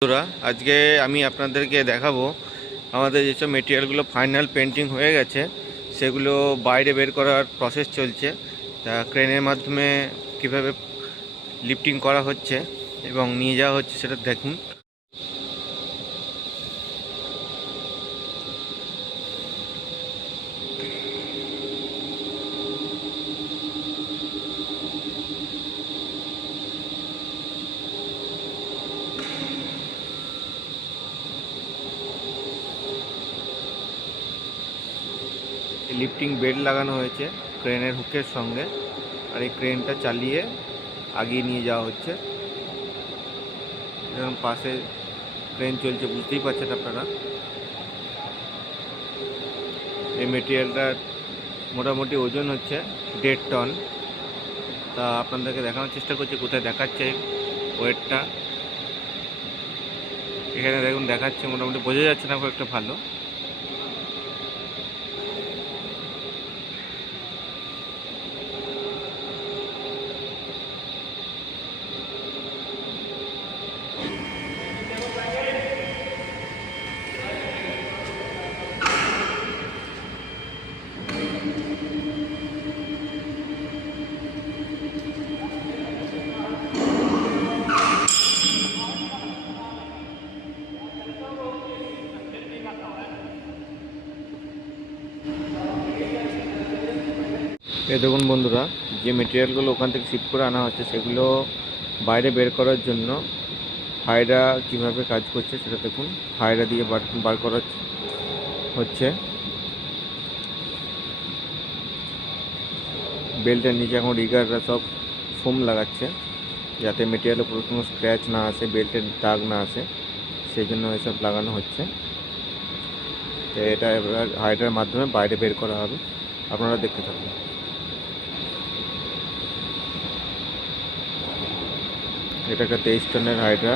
বন্ধুরা, আজকে আমি আপনাদেরকে দেখাবো আমাদের যেসব মেটেরিয়ালগুলো ফাইনাল পেন্টিং হয়ে গেছে, সেগুলো বাইরে বের করার প্রসেস চলছে। তা ক্রেনের মাধ্যমে কীভাবে লিফটিং করা হচ্ছে এবং নিয়ে যাওয়া হচ্ছে সেটা দেখুন। লিফটিং বেড লাগানো হয়েছে ক্রেনের হুকের সঙ্গে। আর এই ক্রেনটা চালিয়ে আগিয়ে নিয়ে যাওয়া হচ্ছে। এরকম পাশে ক্রেন চলছে, বুঝতেই পারছেন আপনারা। এই মেটেরিয়ালটার মোটামুটি ওজন হচ্ছে দেড় টন তা আপনাদেরকে দেখানোর চেষ্টা করছি, কোথায় দেখাচ্ছে ওয়েটটা। এখানে দেখুন, দেখাচ্ছে, মোটামুটি বোঝা যাচ্ছে না, খুব একটা ভালো। এই দেখুন বন্ধুরা, যে মেটেরিয়ালগুলো ওখান থেকে শিফট করে আনা হচ্ছে, সেগুলো বাইরে বের করার জন্য হায়রা কীভাবে কাজ করছে সেটা দেখুন হায়রা দিয়ে বার বার করা হচ্ছে। বেল্টের নিচে এখন রিগাররা সব ফোম লাগাচ্ছে, যাতে মেটেরিয়ালের উপর কোনো স্ক্র্যাচ না আসে বেল্টের দাগ না আসে, সেই জন্য এসব লাগানো হচ্ছে। তো এটা এবার হাইডার মাধ্যমে বাইরে বের করা হবে, আপনারা দেখতে থাকুন। এটা একটা তেইশ টনের হাইড্রা।